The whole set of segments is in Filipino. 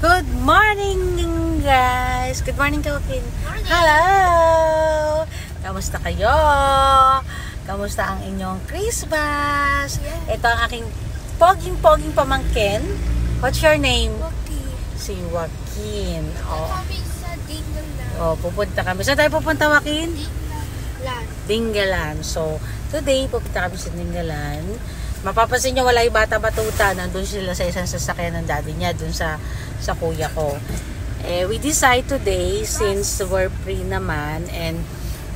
Good morning, guys! Good morning, Joaquin! Hello! Kamusta kayo? Kamusta ang inyong Christmas? Ito ang aking poging pamangkin. What's your name? Joaquin. Si Joaquin. Oh. Kami sa Dingalan. Oh, pupunta kami. Saan tayo pupunta, Joaquin? Dingalan. Dingalan. So, today, pupunta kami sa Dingalan. Mapapansin nyo, wala yung bata-batuta. Nandun sila sa isang sasakyan ng daddy niya, dun sa kuya ko. We decide today, since we're free naman, and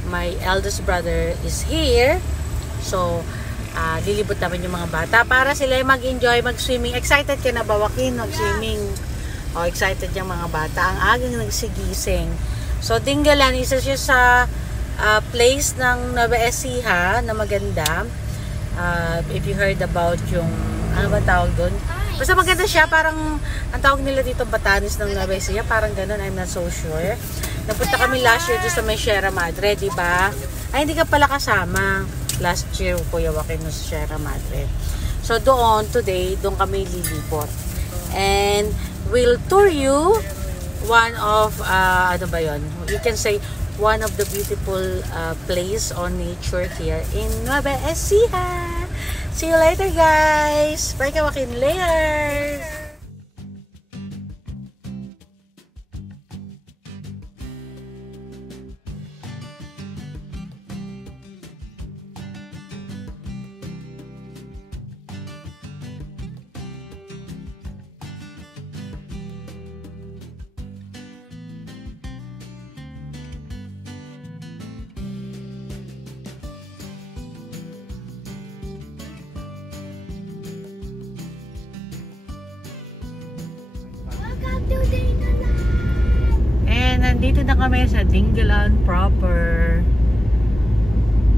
my eldest brother is here. So, lilibot namin yung mga bata para sila mag-enjoy, mag-swimming. Excited ka na ba, Joaquin, mag-swimming? Oh, excited yung mga bata. Ang agang nagsigising. So, Dingalan, isa siya sa place ng Nueva Ecija na maganda. If you heard about yung, ano ba tawag doon? Basta maganda siya, parang, ang tawag nila dito Batanes ng Nueva Ecija, parang ganun, I'm not so sure. Napunta kami last year doon sa may Sierra Madre, di ba? Ay, hindi ka pala kasama. Last year, Kuya Joaquin, sa Sierra Madre. So, today, doon kami lilipot. And, we'll tour you one of, ano ba yun? You can say, one of the beautiful place or nature here in Nueva Ecija. See you later, guys. Bye, Joaquin. Later. And nandito na kami sa Dingalan proper.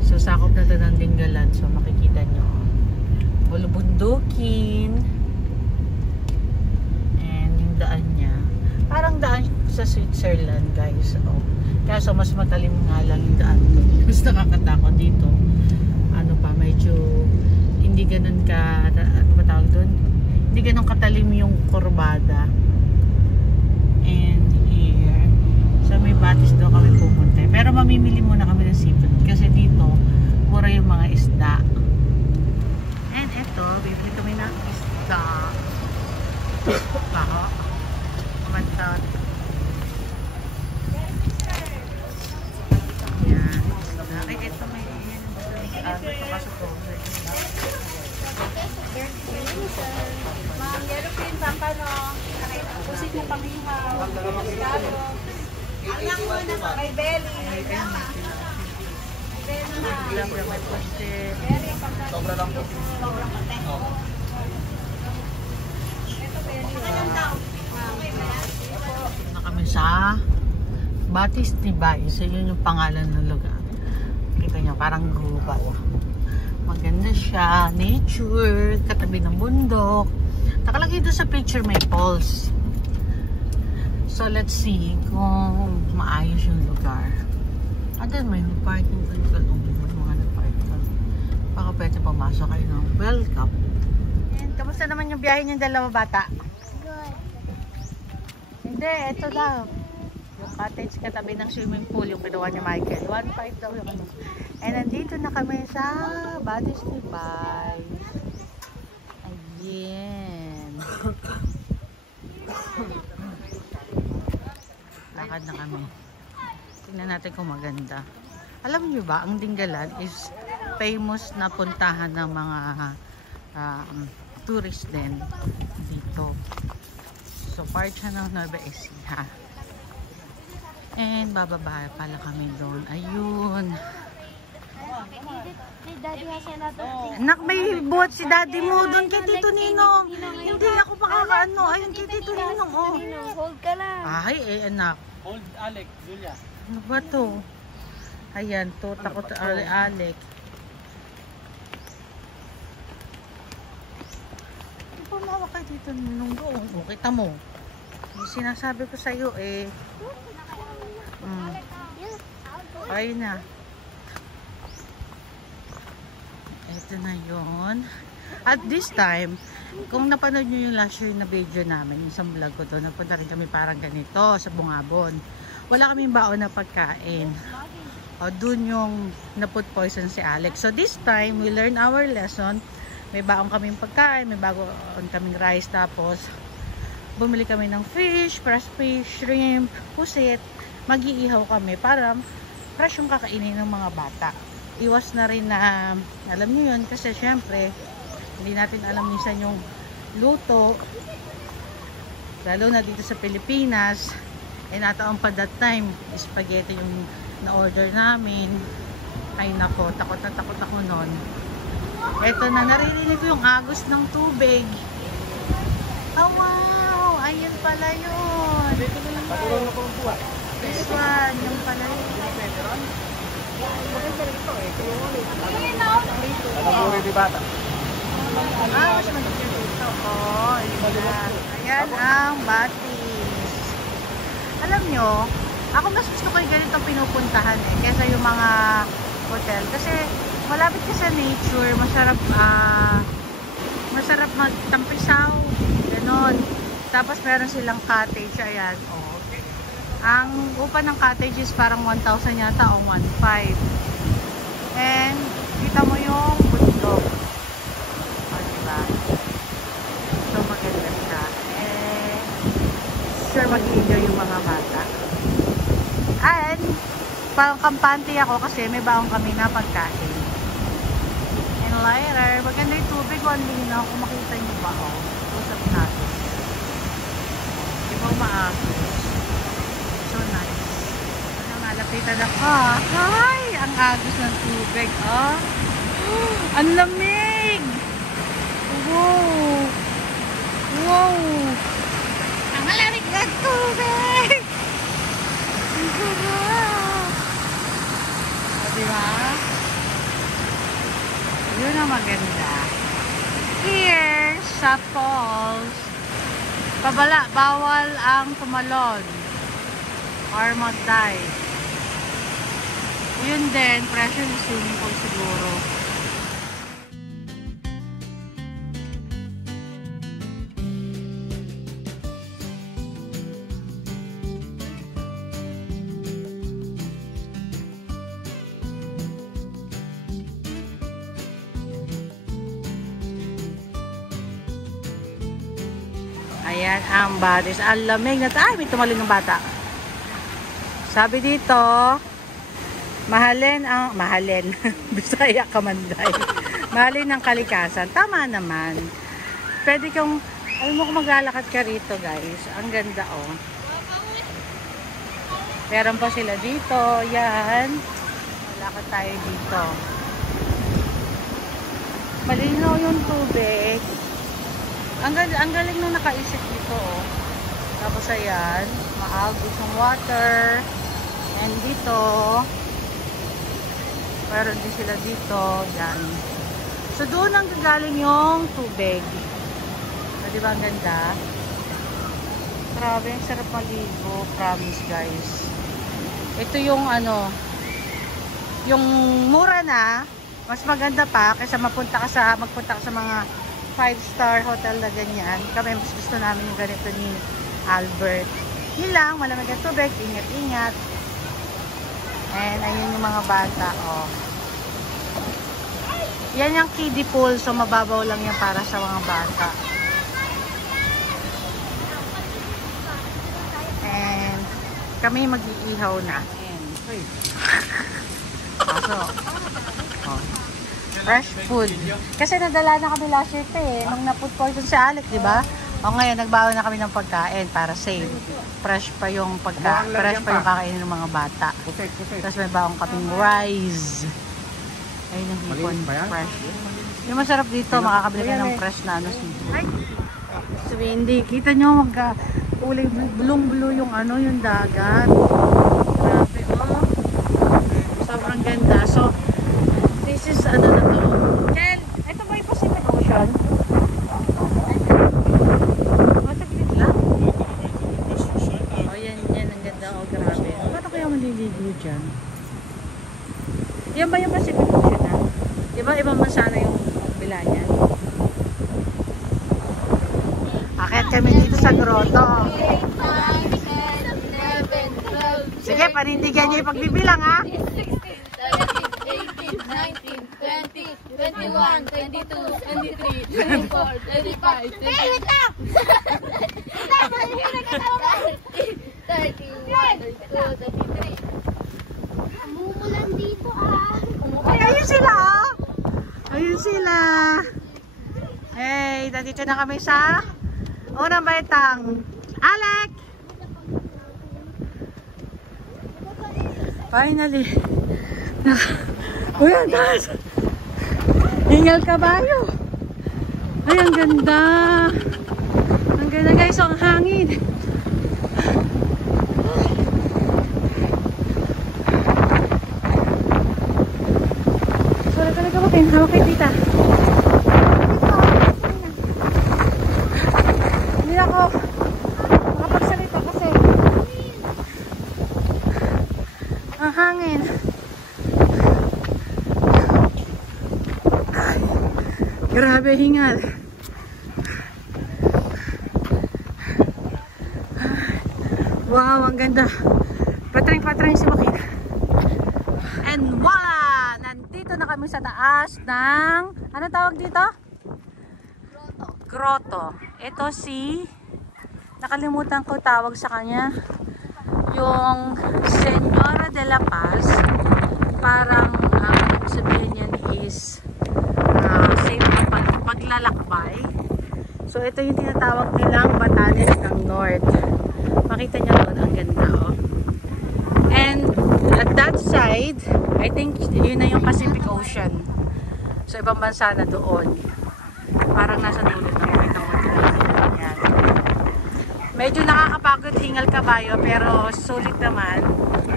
So sakop na to ng Dingalan. So makikita nyo. Bulubundukin. And yung daan niya. Parang daan sa Switzerland, guys. Oh. Kaso mas matalim nga lang yung daan to. Mas nakakatakot dito. Ano pa, medyo hindi ganun ka, ano ba tawag doon? Hindi ganun katalim yung kurbada. And here, so may batis daw kami pupunta. Pero mamimili muna kami ng seafood kasi dito, mura yung mga isda. And eto, bibili kami ng isda. Baho. Kumantot. Yan. Ay, eto may ito kaso po. Ma'am, yellow cream, pampano. Pusit na panghihaw. Gabo. Alam mo na may belly. Sobra lang po. Na kami sa Batis Tibay. So yun yung pangalan ng lugar. Kita nyo, parang global. Maganda siya. Nature. Katabi ng bundok. Nakalagay doon sa picture may falls. So let's see kung maayos yung lugar. And then may parking. Mga nag-parking. Baka pwede pumasok kayo ng welcome. And kamusta naman yung biyahe niyong dalawa bata? Good. Hindi, ito daw. Yung cottage katabi ng swimming pool, yung kinuha ni Michael. 1.5 daw yung ano. And nandito na kami sa Batis Tibay. Ayan. Lakad na kami. Tingnan natin kung maganda. Alam niyo ba, ang Dingalan is famous na puntahan ng mga tourist din dito. So, part siya ng Nueva Ecija. And bababa pala kami doon. Ayun. Daddy has a lot of things. Anak, may buhat si daddy mo doon kay Tito Ninong. Hindi ako makakaano. Ayun kay Tito Ninong. Oh. Hold ka lang. Ay, anak. Hold Alec, Julia. Ano ba to? Ayan, to. Takot Alec. Ano pa mawak kay Tito Ninong doon? O, kita mo. Yung sinasabi ko sa'yo eh. Ayun na. Ito na yun. At this time, Kung napanood nyo yung last year na video namin, yung isang vlog ko to, napunta rin kami parang ganito sa Bungabon. Wala kaming baon na pagkain. O, dun yung na-food poison si Alex. So this time, we learn our lesson. May baon kaming pagkain, may baon kaming rice, tapos bumili kami ng fish, fresh fish, shrimp, pusit. Mag-iihaw kami para fresh yung kakainin ng mga bata. Iwas na rin na, alam niyo yun, kasi syempre, hindi natin alam minsan yung luto, lalo na dito sa Pilipinas. Nataon pa that time, spaghetti yung na-order namin. Ay nako, takot na takot ako nun. Eto na, naririnig ko yung agos ng tubig. Oh wow, ayun pala yun. This one, yung pala yun. Mas magiging dito. Oh, ayan ang batis. Alam nyo, ako mas gusto ko yung ganito pinupuntahan kesa yung mga hotel. Kasi malapit ka sa nature, masarap magtampisaw. Ganon. Tapos meron silang cottage. Ayan, oh. Ang upa ng cottage is parang 1,000 yata o 1,500. And kita mo yung bundok. O, diba? So maganda siya. And sure mag-enjoy yung mga bata. And parang kampante ako kasi may baong kami na pagkain. And later, maganda yung tubig, linaw. Kung makita nyo ba, oh. Usap natin. Diba maagos? So nice. Ano, malapitan ako. Ay, ang agos ng tubig, oh. Ang lamig! Wow! Wow! Ang malamig ng tubig! Ang sarap! O, diba? Yun ang maganda. Here, sa falls, bawal ang tumalon or mag-dive. Yun din, pressure ng swimming pool siguro. Ayan ang batis. Ang lamig na tayo. May tumalon ng bata. Sabi dito, mahalin. Bisaya Kamanday. Mahalin ang kalikasan. Tama naman. Pwede kang, alam mo kung maglalakad ka rito guys. Ang ganda oh. Meron pa sila dito. Yan. Malakad tayo dito. Malinaw yung tubig. Ang galing nung nakaisip dito oh. Tapos ayan, maagos yung water. And dito, meron din sila dito. Yan. So doon ang gagaling yung tubig. So diba ang ganda? Grabe, ang sarap maligo. Promise guys. Ito yung ano, yung mura na, mas maganda pa kaysa magpunta ka sa mga 5-star hotel na ganyan. Kami mas gusto namin yung ganito ni Albert. Yun lang, malamig ang tubig, ingat-ingat. And ayun yung mga bata, oh. Yan yung kiddie pool, so mababaw lang yan para sa mga bata. And kami mag-iihaw na. Kaso, oh. Fresh food. Kasi nadala na kami last year nung na-food poison si Alex, di ba? O ngayon, nagbawa na kami ng pagkain para safe. Fresh pa yung kakainin ng mga bata. Tapos may bawang kaming rice. Ayun yung hipon. Fresh. Yung masarap dito, makakabili ka ng fresh na ano. So, hindi. Kita nyo, kulay blue yung ano, yung dagat. Grabe, oh. Sobrang ganda. So, this is ano na to. Ken, ito ba yung Pacific Ocean? Mataglit lang. Oh, yan. Ang ganda. Oh, grabe. Paano kaya maliligo dyan? Yan ba yung Pacific Ocean, ha? Diba ibang bansa na yung bila niyan? kami dito sa grotto. Sige, panindigan niyo yung pagbibilang ha. 18, 19, 20, 21, 22, 23, 24, 25, 26. Wait lang! 31, 32, 33. Mumulan dito Ay, ayun sila oh. Ayun sila. Hey, nandito na kami sa unang baitang. Alec! Finally. Uy, ang taas. Hingal kabayo. Ay, ang ganda. Ang ganda guys, ang hangin. Sorry, talaga mo kayo. Hawak kayo tita. Hindi ako makapagsalita kasi ang hangin. Ay, grabe hingal. Wow, ang ganda. Patrang-patrang si Joaquin. And wala! Nandito na kami sa taas ng... Ano tawag dito? Grotto. Ito si... Nakalimutan ko tawag sa kanya. Yung Señora de la Paz. Parang sabihin niyan is safe na paglalakbay. So ito yung tinatawag nilang Batanes ng North. Makita niyo doon, ang ganda oh. And at that side, I think yun na yung Pacific Ocean. So ibang bansa na doon. Parang nasa dulo na makita mo doon. Yan. Medyo nakakapagod hingal kabayo pero sulit naman.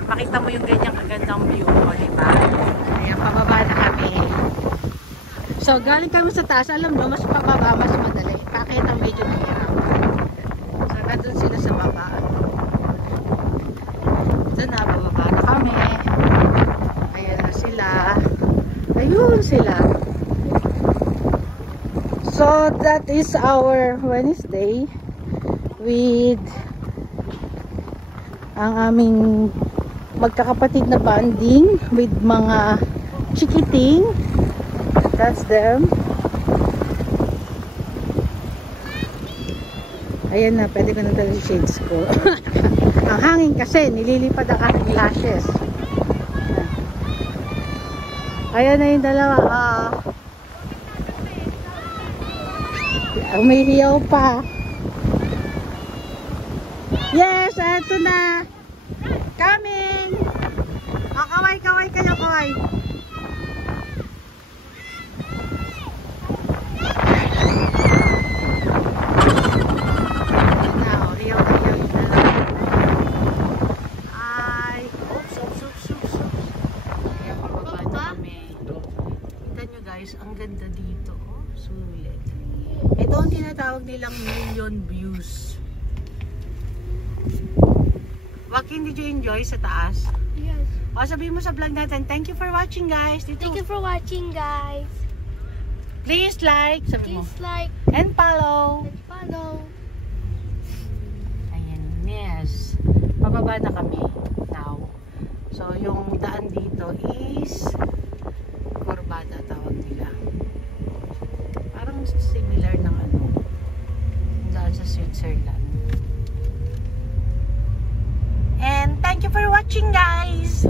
Makita mo yung ganyang kagandang view mo, diba? Ayan, pababa na kami. So galing kami sa taas, alam nyo, mas pababa, mas madali. Bakit ang medyo mahirap? So nandun sila sa baba. Doon na, bababa na kami. Ayan na sila. Ayun sila. So that is our Wednesday with ang aming magkakapatid na bonding with mga chikiting. That's them. Ayan na, pwede ko na talaga shades ko. Ang hangin kasi, nililipad ang aking lashes. Ayan na yung dalawa. Umihiyaw pa. Yes, eto na. Coming. Kaway kayo, kaway. Ang ganda dito, oh, sulit. Ito ang tinatawag nilang million views. Joaquin, did you enjoy sa taas? Yes. O, sabihin mo sa vlog natin, thank you for watching guys. Dito. Thank you for watching, guys. Please like, sabi mo. Please like And follow. and follow. Ayan, yes. Pababa na kami now. So, yung daan dito is Corbada tawag nila. Parang similar ng ano, daan sa Switzerland. And thank you for watching guys!